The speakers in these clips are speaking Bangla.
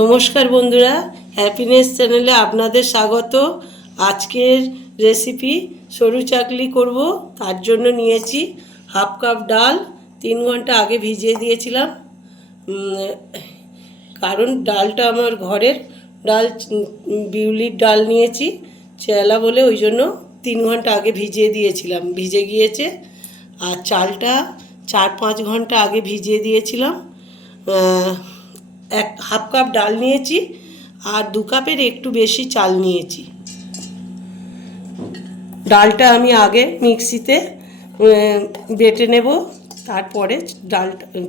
নমস্কার বন্ধুরা, হ্যাপিনেস চ্যানেলে আপনাদের স্বাগত। আজকের রেসিপি সরু চাকলি করব। তার জন্য নিয়েছি হাফ কাপ ডাল। 3 ঘন্টা আগে ভিজিয়ে দিয়েছিলাম, কারণ ডালটা আমার ঘরের ডাল, বিউলির ডাল নিয়েছি চেলা বলে, ওই জন্য 3 ঘন্টা আগে ভিজিয়ে দিয়েছিলাম, ভিজে গিয়েছে। আর চালটা 4-5 ঘন্টা আগে ভিজিয়ে দিয়েছিলাম। হাফ কাপ ডাল নিয়েছি আর 2 কাপের একটু বেশি চাল নিয়েছি। ডালটা আমি আগে মিক্সিতে বেটে নেব, তারপরে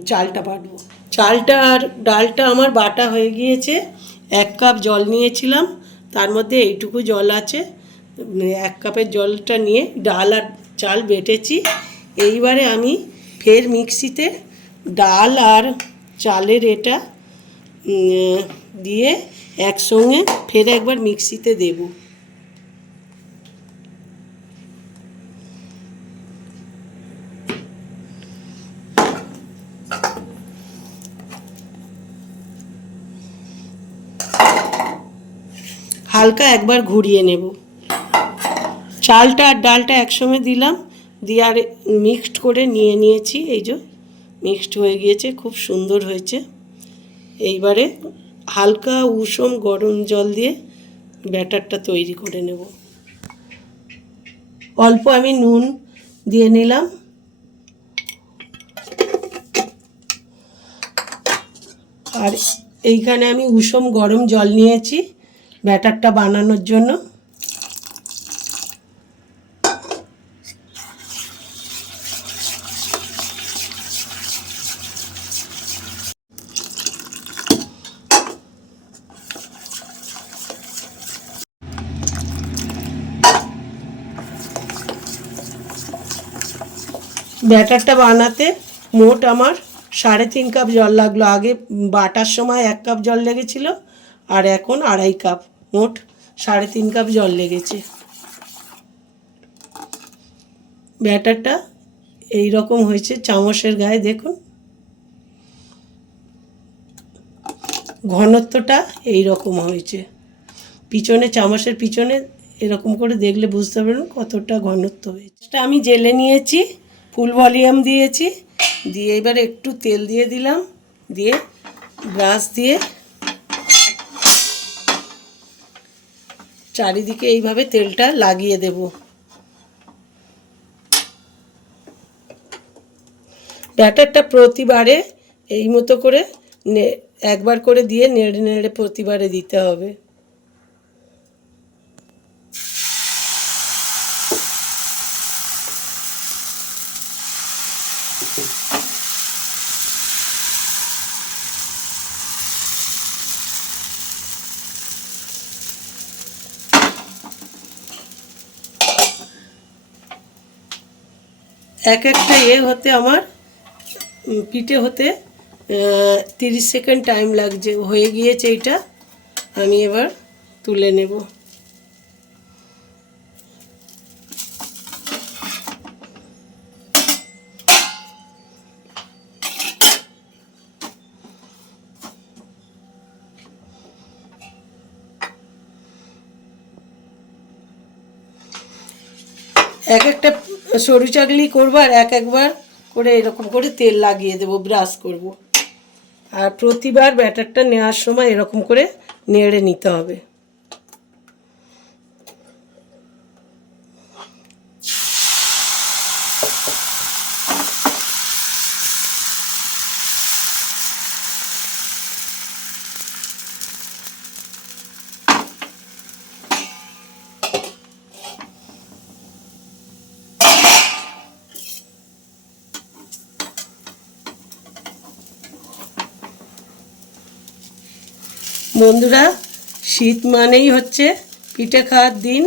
চালটা বাটবো। চালটা আর ডালটা আমার বাটা হয়ে গিয়েছে। 1 কাপ জল নিয়েছিলাম, তার মধ্যে এইটুকু জল আছে। 1 কাপের জলটা নিয়ে ডাল আর চাল বেটেছি। এইবারে আমি ফের মিক্সিতে ডাল আর চালের এটা দিয়ে একসঙ্গে ফের একবার মিক্সিতে দেব। হালকা একবার ঘুরিয়ে নেব। চালটা আর ডালটা একসঙ্গে দিলাম, দিয়ে আর মিক্সড করে নিয়েছি। এই যে মিক্সড হয়ে গিয়েছে, খুব সুন্দর হয়েছে। এইবারে হালকা উষম গরম জল দিয়ে ব্যাটারটা তৈরি করে নেব। অল্প আমি নুন দিয়ে নিলাম, আর এইখানে আমি উষম গরম জল নিয়েছি ব্যাটারটা বানানোর জন্য। ব্যাটারটা বানাতে মোট আমার 3.5 কাপ জল লাগলো। আগে বাটার সময় 1 কাপ জল লেগেছিল, আর এখন 2.5 কাপ, মোট 3.5 কাপ জল লেগেছে। ব্যাটারটা এই রকম হয়েছে, চামচের গায়ে দেখুন ঘনত্বটা এই রকম হয়েছে। পিছনে চামচের পিছনে এরকম করে দেখলে বুঝতে পারবেন কতটা ঘনত্ব হয়েছে। এটা আমি জেলে নিয়েছি, ফুল ভলিউম দিয়েছি, দিয়ে এবার একটু তেল দিয়ে দিলাম, দিয়ে ব্রাশ দিয়ে চারিদিকে এইভাবে তেলটা লাগিয়ে দেব। ব্যাটারটা প্রতিবারে এই মতো করে একবার করে দিয়ে নেড়ে নেড়ে প্রতিবারে দিতে হবে। এক একটা হতে আমার পিঠে হতে 30 সেকেন্ড টাইম লাগছে। হয়ে গিয়েছে এটা, আমি এবার তুলে নেব। এক একটা সরু চাকলি করবো আর একবার করে এরকম করে তেল লাগিয়ে দেবো, ব্রাশ করব। আর প্রতিবার ব্যাটারটা নেওয়ার সময় এরকম করে নেড়ে নিতে হবে। বন্ধুরা, শীত মানেই হচ্ছে পিঠে খাওয়ার দিন।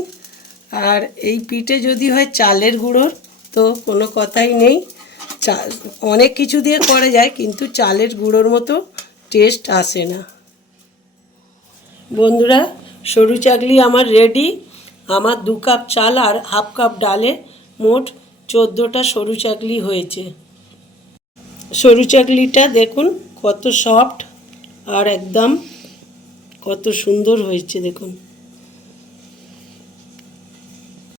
আর এই পিঠে যদি হয় চালের গুঁড়োর, তো কোনো কথাই নেই। অনেক কিছু দিয়ে করা যায়, কিন্তু চালের গুঁড়োর মতো টেস্ট আসে না। বন্ধুরা, সরু চাকলি আমার রেডি। আমার 2 কাপ চাল আর হাফ কাপ ডালে মোট 14টা সরু চাকলি হয়েছে। সরু চাকলিটা দেখুন কত সফট আর একদম কত সুন্দর হয়েছে দেখুন।